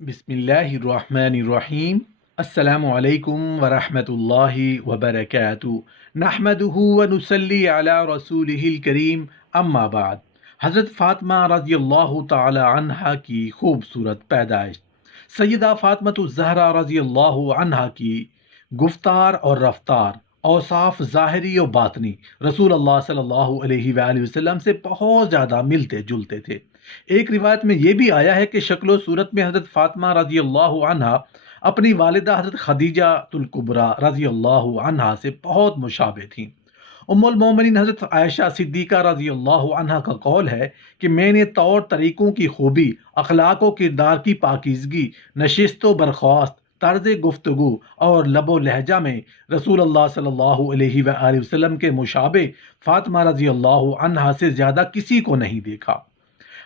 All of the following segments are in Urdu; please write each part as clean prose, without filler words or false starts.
بسم اللہ الرحمن الرحیم۔ السلام علیکم ورحمۃ اللہ وبرکاتہ۔ نحمدہ ونصلی علی رسولہ الکریم، اما بعد۔ حضرت فاطمہ رضی اللہ تعالی عنہا کی خوبصورت پیدائش۔ سیدہ فاطمۃ الزہرا رضی اللہ عنہا کی گفتار اور رفتار، اوصاف ظاہری و باطنی رسول اللہ صلی اللہ علیہ وآلہ وسلم سے بہت زیادہ ملتے جلتے تھے۔ ایک روایت میں یہ بھی آیا ہے کہ شکل و صورت میں حضرت فاطمہ رضی اللہ عنہا اپنی والدہ حضرت خدیجہ الکبریٰ رضی اللہ عنہا سے بہت مشابہ تھیں۔ ام المومنین حضرت عائشہ صدیقہ رضی اللہ عنہا کا قول ہے کہ میں نے طور طریقوں کی خوبی، اخلاق و کردار کی پاکیزگی، نشست و برخاست، طرز گفتگو اور لب و لہجہ میں رسول اللہ صلی اللہ علیہ وآلہ وسلم کے مشابہ فاطمہ رضی اللہ عنہا سے زیادہ کسی کو نہیں دیکھا۔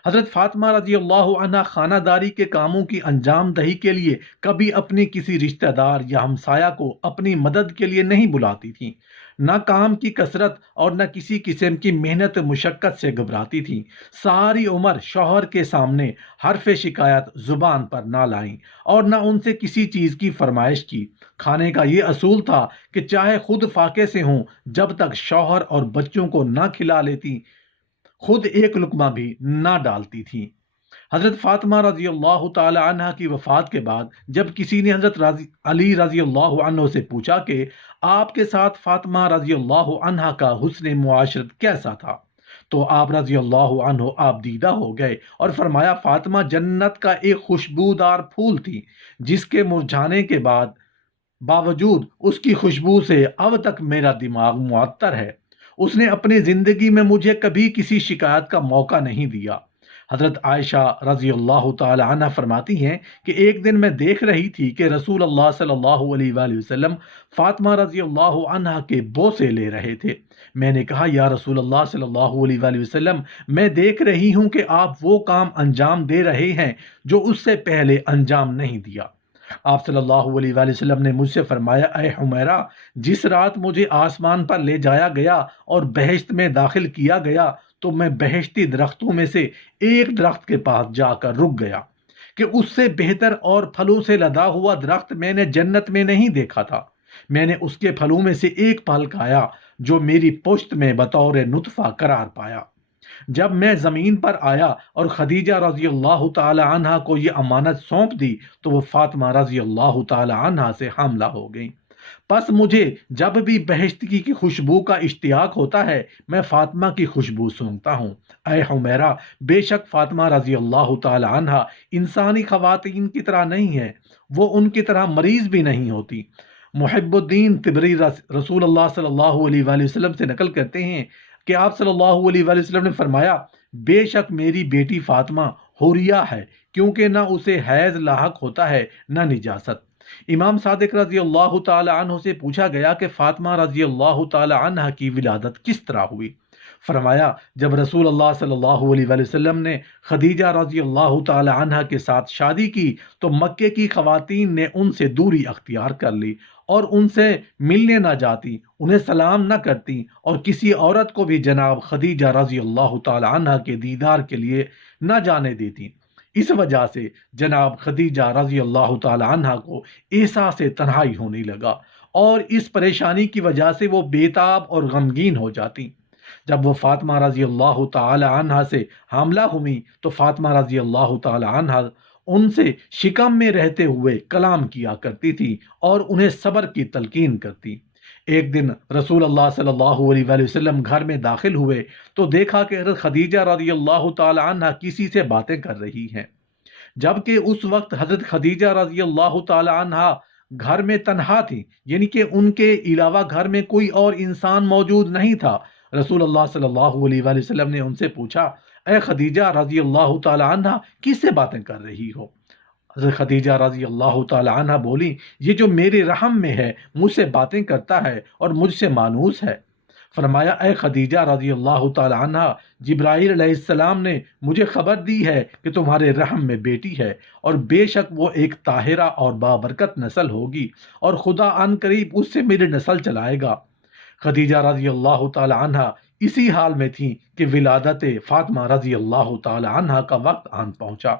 حضرت فاطمہ رضی اللہ عنہا خانہ داری کے کاموں کی انجام دہی کے لیے کبھی اپنے کسی رشتہ دار یا ہمسایہ کو اپنی مدد کے لیے نہیں بلاتی تھیں، نہ کام کی کثرت اور نہ کسی قسم کی محنت مشقت سے گھبراتی تھیں۔ ساری عمر شوہر کے سامنے حرف شکایت زبان پر نہ لائیں اور نہ ان سے کسی چیز کی فرمائش کی۔ کھانے کا یہ اصول تھا کہ چاہے خود فاقے سے ہوں، جب تک شوہر اور بچوں کو نہ کھلا لیتی خود ایک لقمہ بھی نہ ڈالتی تھیں۔ حضرت فاطمہ رضی اللہ تعالی عنہ کی وفات کے بعد جب کسی نے حضرت علی رضی اللہ عنہ سے پوچھا کہ آپ کے ساتھ فاطمہ رضی اللہ عنہ کا حسن معاشرت کیسا تھا، تو آپ رضی اللہ عنہ آپ دیدہ ہو گئے اور فرمایا، فاطمہ جنت کا ایک خوشبودار پھول تھی جس کے مرجھانے کے باوجود اس کی خوشبو سے اب تک میرا دماغ معطر ہے۔ اس نے اپنی زندگی میں مجھے کبھی کسی شکایت کا موقع نہیں دیا۔ حضرت عائشہ رضی اللہ تعالی عنہ فرماتی ہیں کہ ایک دن میں دیکھ رہی تھی کہ رسول اللہ صلی اللہ علیہ وآلہ وسلم فاطمہ رضی اللہ عنہ کے بوسے لے رہے تھے۔ میں نے کہا، یا رسول اللہ صلی اللہ علیہ وآلہ وسلم، میں دیکھ رہی ہوں کہ آپ وہ کام انجام دے رہے ہیں جو اس سے پہلے انجام نہیں دیا۔ آپ صلی اللہ علیہ وآلہ وسلم نے مجھ سے فرمایا، اے حمیرہ، جس رات مجھے آسمان پر لے جایا گیا اور بہشت میں داخل کیا گیا تو میں بہشتی درختوں میں سے ایک درخت کے پاس جا کر رک گیا کہ اس سے بہتر اور پھلوں سے لدا ہوا درخت میں نے جنت میں نہیں دیکھا تھا۔ میں نے اس کے پھلوں میں سے ایک پھل کھایا جو میری پشت میں بطور نطفہ قرار پایا۔ جب میں زمین پر آیا اور خدیجہ رضی اللہ تعالی عنہا کو یہ امانت سونپ دی تو وہ فاطمہ رضی اللہ تعالی عنہا سے حاملہ ہو گئیں۔ پس مجھے جب بھی بہشت کی خوشبو کا اشتیاق ہوتا ہے میں فاطمہ کی خوشبو سونگتا ہوں۔ اے حمیرہ، بے شک فاطمہ رضی اللہ تعالی عنہا انسانی خواتین کی طرح نہیں ہے، وہ ان کی طرح مریض بھی نہیں ہوتی۔ محب الدین طبری رسول اللہ صلی اللہ علیہ وآلہ وسلم سے نقل کرتے ہیں کہ آپ صلی اللہ علیہ وآلہ وسلم نے فرمایا، بے شک میری بیٹی فاطمہ حوریہ ہے، کیونکہ نہ اسے حیض لاحق ہوتا ہے نہ نجاست۔ امام صادق رضی اللہ تعالی عنہ سے پوچھا گیا کہ فاطمہ رضی اللہ تعالی عنہ کی ولادت کس طرح ہوئی؟ فرمایا، جب رسول اللہ صلی اللہ علیہ وآلہ وسلم نے خدیجہ رضی اللہ تعالی عنہ کے ساتھ شادی کی تو مکے کی خواتین نے ان سے دوری اختیار کر لی اور ان سے ملنے نہ جاتی، انہیں سلام نہ کرتی اور کسی عورت کو بھی جناب خدیجہ رضی اللہ تعالی عنہ کے دیدار کے لیے نہ جانے دیتی۔ اس وجہ سے جناب خدیجہ رضی اللہ تعالی عنہ کو احساس تنہائی ہونے لگا اور اس پریشانی کی وجہ سے وہ بیتاب اور غمگین ہو جاتی۔ جب وہ فاطمہ رضی اللہ تعالی عنہ سے حاملہ ہوئی تو فاطمہ رضی اللہ تعالی عنہ ان سے شکم میں رہتے ہوئے کلام کیا کرتی تھی اور انہیں صبر کی تلقین کرتی۔ ایک دن رسول اللہ صلی اللہ علیہ وآلہ وسلم گھر میں داخل ہوئے تو دیکھا کہ حضرت خدیجہ رضی اللہ تعالی عنہ کسی سے باتیں کر رہی ہیں، جبکہ اس وقت حضرت خدیجہ رضی اللہ تعالی عنہ گھر میں تنہا تھی، یعنی کہ ان کے علاوہ گھر میں کوئی اور انسان موجود نہیں تھا۔ رسول اللہ صلی اللہ علیہ وآلہ وسلم نے ان سے پوچھا، اے خدیجہ رضی اللہ تعالی عنہ، کس سے باتیں کر رہی ہو؟ حضرت خدیجہ رضی اللہ تعالی عنہ بولی، یہ جو میرے رحم میں ہے مجھ سے باتیں کرتا ہے اور مجھ سے مانوس ہے۔ فرمایا، اے خدیجہ رضی اللہ تعالی عنہ، جبرائیل علیہ السلام نے مجھے خبر دی ہے کہ تمہارے رحم میں بیٹی ہے اور بے شک وہ ایک طاہرہ اور بابرکت نسل ہوگی اور خدا ان قریب اس سے میری نسل چلائے گا۔ خدیجہ رضی اللہ تعالی عنہ اسی حال میں تھیں کہ ولادت فاطمہ رضی اللہ تعالی عنہ کا وقت آن پہنچا۔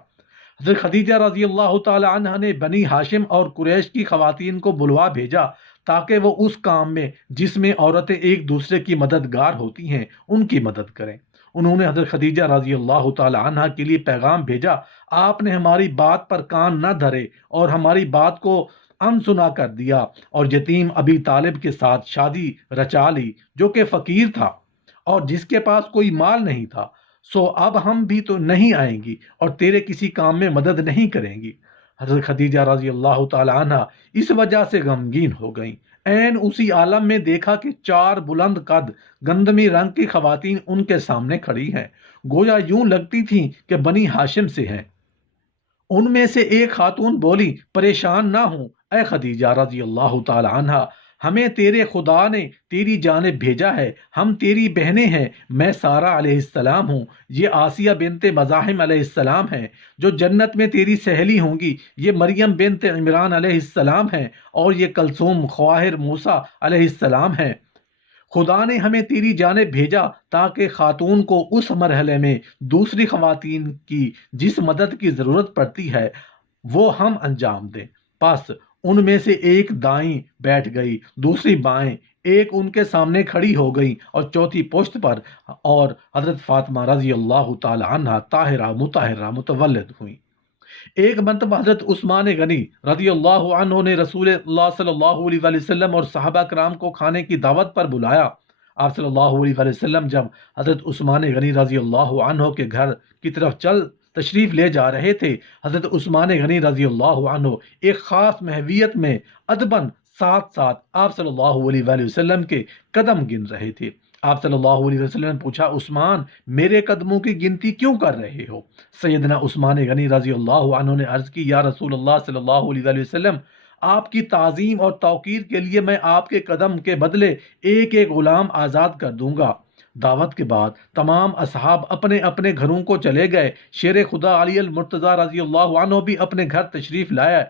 حضرت خدیجہ رضی اللہ تعالی عنہ نے بنی ہاشم اور قریش کی خواتین کو بلوا بھیجا تاکہ وہ اس کام میں جس میں عورتیں ایک دوسرے کی مددگار ہوتی ہیں ان کی مدد کریں۔ انہوں نے حضرت خدیجہ رضی اللہ تعالی عنہ کے لیے پیغام بھیجا، آپ نے ہماری بات پر کان نہ دھرے اور ہماری بات کو سنا کر دیا اور یتیم ابی طالب کے ساتھ شادی رچا لی جو کہ فقیر تھا اور جس کے پاس کوئی مال نہیں تھا، سو اب ہم بھی تو نہیں آئیں گی اور تیرے کسی کام میں مدد نہیں کریں گی۔ حضرت خدیجہ رضی اللہ تعالی عنہ اس وجہ سے غمگین ہو گئیں۔ عین اسی عالم میں دیکھا کہ 4 بلند قد گندمی رنگ کی خواتین ان کے سامنے کھڑی ہیں، گویا یوں لگتی تھیں کہ بنی ہاشم سے ہیں۔ ان میں سے ایک خاتون بولی، پریشان نہ ہوں اے خدیجہ رضی اللہ تعالی عنہ، ہمیں تیرے خدا نے تیری جانب بھیجا ہے، ہم تیری بہنیں ہیں، میں سارہ علیہ السلام ہوں، یہ آسیہ بنت مزاحم علیہ السلام ہیں جو جنت میں تیری سہیلی ہوں گی، یہ مریم بنت عمران علیہ السلام ہیں اور یہ کلثوم خواہر موسیٰ علیہ السلام ہیں۔ خدا نے ہمیں تیری جانب بھیجا تاکہ خاتون کو اس مرحلے میں دوسری خواتین کی جس مدد کی ضرورت پڑتی ہے وہ ہم انجام دیں۔ پس ان میں سے ایک دائیں بیٹھ گئی، دوسری بائیں، ایک ان کے سامنے کھڑی ہو گئی اور چوتھی پشت پر، اور حضرت فاطمہ رضی اللہ تعالی عنہ طاہرہ مطہرہ متولد ہوئیں۔ ایک مرتبہ حضرت عثمان غنی رضی اللہ عنہ نے رسول اللہ صلی اللہ علیہ وآلہ وسلم اور صحابہ کرام کو کھانے کی دعوت پر بلایا۔ آپ صلی اللہ علیہ وآلہ وسلم جب حضرت عثمان غنی رضی اللہ عنہ کے گھر کی طرف تشریف لے جا رہے تھے، حضرت عثمان غنی رضی اللہ عنہ ایک خاص محویت میں ادباً ساتھ ساتھ آپ صلی اللہ علیہ وآلہ وسلم کے قدم گن رہے تھے۔ آپ صلی اللہ علیہ وسلم نے پوچھا، عثمان میرے قدموں کی گنتی کیوں کر رہے ہو؟ سیدنا عثمان غنی رضی اللہ عنہ نے عرض کی، یا رسول اللہ صلی اللہ علیہ وآلہ وسلم، آپ کی تعظیم اور توقیر کے لیے میں آپ کے قدم کے بدلے ایک ایک غلام آزاد کر دوں گا۔ دعوت کے بعد تمام اصحاب اپنے اپنے گھروں کو چلے گئے۔ شیر خدا علی المرتضیٰ رضی اللہ عنہ بھی اپنے گھر تشریف لائے۔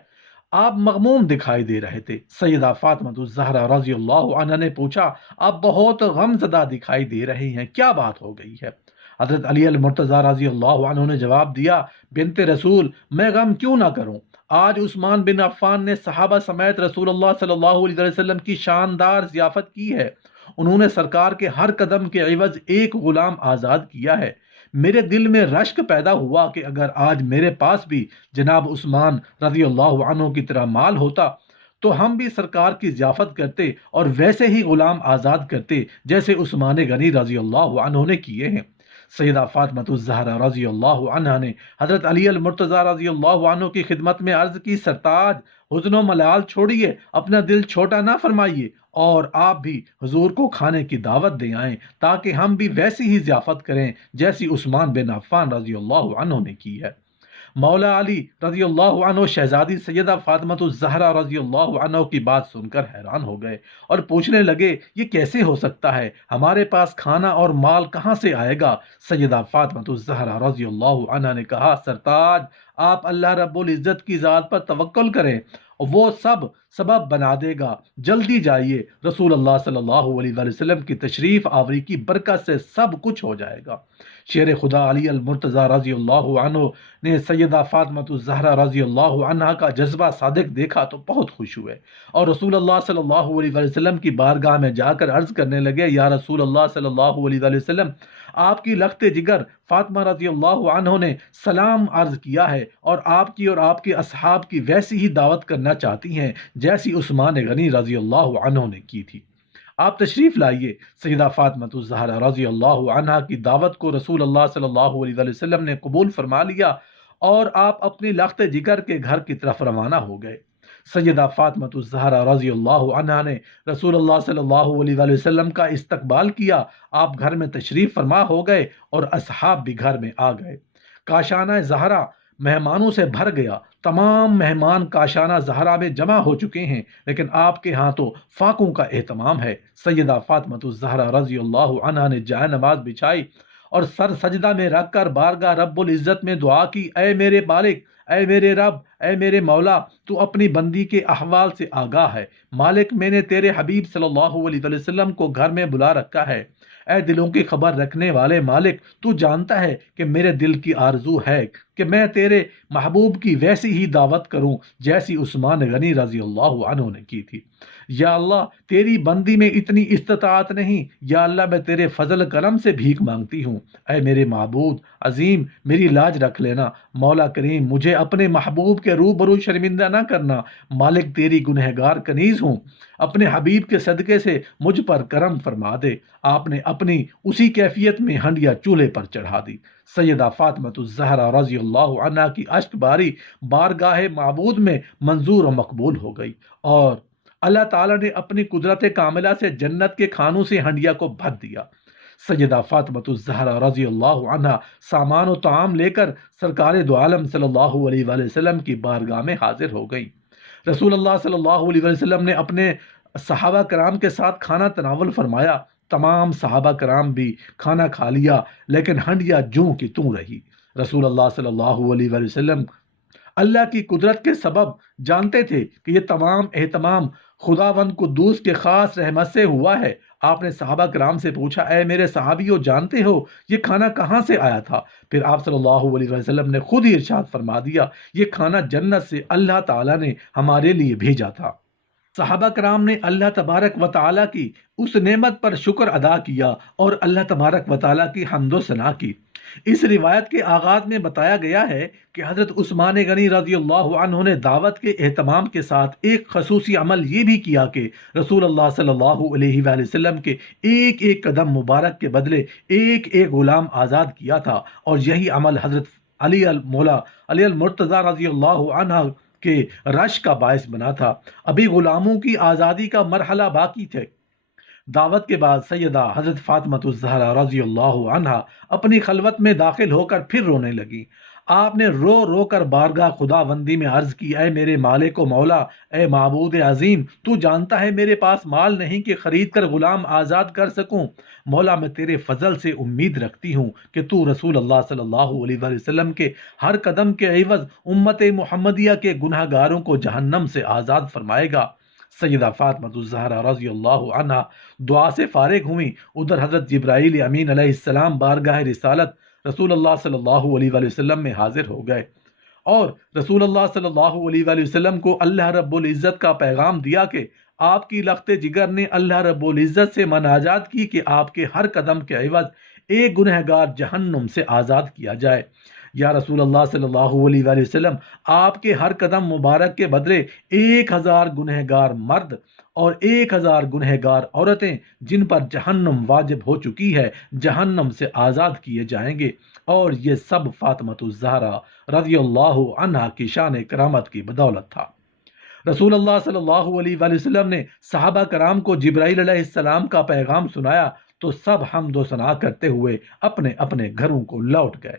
آپ مغموم دکھائی دے رہے تھے۔ سیدہ فاطمہ الزہرا رضی اللہ عنہ نے پوچھا، آپ بہت غم زدہ دکھائی دے رہے ہیں، کیا بات ہو گئی ہے؟ حضرت علی المرتضیٰ رضی اللہ عنہ نے جواب دیا، بنت رسول، میں غم کیوں نہ کروں؟ آج عثمان بن عفان نے صحابہ سمیت رسول اللہ صلی اللہ علیہ وسلم کی شاندار ضیافت کی ہے۔ انہوں نے سرکار کے ہر قدم کے عوض ایک غلام آزاد کیا ہے۔ میرے دل میں رشک پیدا ہوا کہ اگر آج میرے پاس بھی جناب عثمان رضی اللہ عنہ کی طرح مال ہوتا تو ہم بھی سرکار کی ضیافت کرتے اور ویسے ہی غلام آزاد کرتے جیسے عثمان غنی رضی اللہ عنہ نے کیے ہیں۔ سیدہ فاطمہ الزہرا رضی اللہ عنہ نے حضرت علی المرتضیٰ رضی اللہ عنہ کی خدمت میں عرض کی، سرتاج، حزن و ملال چھوڑیے، اپنا دل چھوٹا نہ فرمائیے اور آپ بھی حضور کو کھانے کی دعوت دے آئیں تاکہ ہم بھی ویسی ہی ضیافت کریں جیسی عثمان بن عفان رضی اللہ عنہ نے کی ہے۔ مولا علی رضی اللہ عنہ شہزادی سیدہ فاطمہ الزہرا رضی اللہ عنہ کی بات سن کر حیران ہو گئے اور پوچھنے لگے، یہ کیسے ہو سکتا ہے؟ ہمارے پاس کھانا اور مال کہاں سے آئے گا؟ سیدہ فاطمہ الزہرا رضی اللہ عنہ نے کہا، سرتاج، آپ اللہ رب العزت کی ذات پر توکل کریں، وہ سب سبب بنا دے گا۔ جلدی جائیے، رسول اللہ صلی اللہ علیہ وآلہ وسلم کی تشریف آوری کی برکت سے سب کچھ ہو جائے گا۔ شیر خدا علی المرتضیٰ رضی اللہ عنہ نے سیدہ فاطمہ الزہرا رضی اللہ عنہ کا جذبہ صادق دیکھا تو بہت خوش ہوئے اور رسول اللہ صلی اللہ علیہ وآلہ وسلم کی بارگاہ میں جا کر عرض کرنے لگے، یا رسول اللہ صلی اللہ علیہ وآلہ وسلم، آپ کی لخت جگر فاطمہ رضی اللہ عنہ نے سلام عرض کیا ہے اور آپ کی اور آپ کے اصحاب کی ویسی ہی دعوت کرنا چاہتی ہیں جیسی عثمان غنی رضی اللہ عنہ نے کی تھی۔ آپ تشریف لائیے۔ سیدہ فاطمہ الزہرا رضی اللہ عنہ کی دعوت کو رسول اللہ صلی اللہ علیہ وآلہ وسلم نے قبول فرما لیا اور آپ اپنی لخت جگر کے گھر کی طرف روانہ ہو گئے۔ سیدہ فاطمہ الزہرا رضی اللہ عنہ نے رسول اللہ صلی اللہ علیہ وآلہ وسلم کا استقبال کیا۔ آپ گھر میں تشریف فرما ہو گئے اور اصحاب بھی گھر میں آ گئے۔ کاشانہ زہرا مہمانوں سے بھر گیا۔ تمام مہمان کاشانہ زہرا میں جمع ہو چکے ہیں، لیکن آپ کے ہاں تو فاقوں کا اہتمام ہے۔ سیدہ فاطمہ الزہرا رضی اللہ عنہ نے جائے نماز بچھائی اور سر سجدہ میں رکھ کر بارگاہ رب العزت میں دعا کی، اے میرے مالک، اے میرے رب، اے میرے مولا، تو اپنی بندی کے احوال سے آگاہ ہے۔ مالک، میں نے تیرے حبیب صلی اللہ علیہ وسلم کو گھر میں بلا رکھا ہے۔ اے دلوں کی خبر رکھنے والے مالک، تو جانتا ہے کہ میرے دل کی آرزو ہے کہ میں تیرے محبوب کی ویسی ہی دعوت کروں جیسی عثمان غنی رضی اللہ عنہ نے کی تھی۔ یا اللہ، تیری بندی میں اتنی استطاعت نہیں، یا اللہ میں تیرے فضل کرم سے بھیک مانگتی ہوں۔ اے میرے معبود عظیم، میری لاج رکھ لینا۔ مولا کریم، مجھے اپنے محبوب کے روبرو شرمندہ نہ کرنا۔ مالک، تیری گنہگار کنیز ہوں، اپنے حبیب کے صدقے سے مجھ پر کرم فرما دے۔ آپ نے اپنی اسی کیفیت میں ہنڈیا چولہے پر چڑھا دی۔ سیدہ فاطمۃ الزہرا رضی اللہ عنہا کی اشک باری بارگاہ معبود میں منظور و مقبول ہو گئی، اور اللہ تعالیٰ نے اپنی قدرت کاملہ سے جنت کے کھانوں سے ہنڈیا کو بھر دیا۔ سیدہ فاطمۃ الزہرا رضی اللہ عنہا سامان و طعام لے کر سرکار دو عالم صلی اللہ علیہ وآلہ وسلم کی بارگاہ میں حاضر ہو گئی۔ رسول اللہ صلی اللہ علیہ وآلہ وسلم نے اپنے صحابہ کرام کے ساتھ کھانا تناول فرمایا۔ تمام صحابہ کرام بھی کھانا کھا لیا، لیکن ہنڈیا جوں کی توں رہی۔ رسول اللہ صلی اللہ علیہ وآلہ وسلم اللہ کی قدرت کے سبب جانتے تھے کہ یہ تمام اہتمام خداوند قدوس کے خاص رحمت سے ہوا ہے۔ آپ نے صحابہ کرام سے پوچھا، اے میرے صحابیوں، جانتے ہو یہ کھانا کہاں سے آیا تھا؟ پھر آپ صلی اللہ علیہ وسلم نے خود ہی ارشاد فرما دیا، یہ کھانا جنت سے اللہ تعالیٰ نے ہمارے لیے بھیجا تھا۔ صحابہ کرام نے اللہ تبارک و تعالیٰ کی اس نعمت پر شکر ادا کیا اور اللہ تبارک و تعالیٰ کی حمد و ثنا کی۔ اس روایت کے آغاز میں بتایا گیا ہے کہ حضرت عثمان غنی رضی اللہ عنہ نے دعوت کے اہتمام کے ساتھ ایک خصوصی عمل یہ بھی کیا کہ رسول اللہ صلی اللہ علیہ وآلہ وسلم کے ایک ایک قدم مبارک کے بدلے ایک ایک غلام آزاد کیا تھا، اور یہی عمل حضرت علی المرتضیٰ رضی اللہ عنہ کے رش کا باعث بنا تھا۔ ابھی غلاموں کی آزادی کا مرحلہ باقی تھے۔ دعوت کے بعد سیدہ حضرت فاطمۃ الزہرا رضی اللہ عنہا اپنی خلوت میں داخل ہو کر پھر رونے لگی۔ آپ نے رو رو کر بارگاہ خداوندی میں عرض کی، اے میرے مالک و مولا، اے معبود عظیم، تو جانتا ہے میرے پاس مال نہیں کہ خرید کر غلام آزاد کر سکوں۔ مولا، میں تیرے فضل سے امید رکھتی ہوں کہ تو رسول اللہ صلی اللہ علیہ وآلہ وسلم کے ہر قدم کے عوض امت محمدیہ کے گناہ گاروں کو جہنم سے آزاد فرمائے گا۔ سیدہ فاطمۃ الزہرا رضی اللہ عنہا دعا سے فارغ ہوئیں، ادھر حضرت جبرائیل امین علیہ السلام بارگاہ رسالت رسول اللہ صلی اللہ علیہ وآلہ وسلم میں حاضر ہو گئے، اور رسول اللہ صلی اللہ علیہ وآلہ وسلم کو اللہ رب العزت کا پیغام دیا کہ آپ کی لخت جگر نے اللہ رب العزت سے مناجات کی کہ آپ کے ہر قدم کے عوض ایک گنہگار جہنم سے آزاد کیا جائے۔ یا رسول اللہ صلی اللہ علیہ وآلہ وسلم، آپ کے ہر قدم مبارک کے بدلے 1000 گنہگار مرد اور 1000 گنہگار عورتیں جن پر جہنم واجب ہو چکی ہے، جہنم سے آزاد کیے جائیں گے، اور یہ سب فاطمۃ الزہرا رضی اللہ عنہا کی شان کرامت کی بدولت تھا۔ رسول اللہ صلی اللہ علیہ وآلہ وسلم نے صحابہ کرام کو جبرائیل علیہ السلام کا پیغام سنایا تو سب حمد و ثنا کرتے ہوئے اپنے اپنے گھروں کو لوٹ گئے۔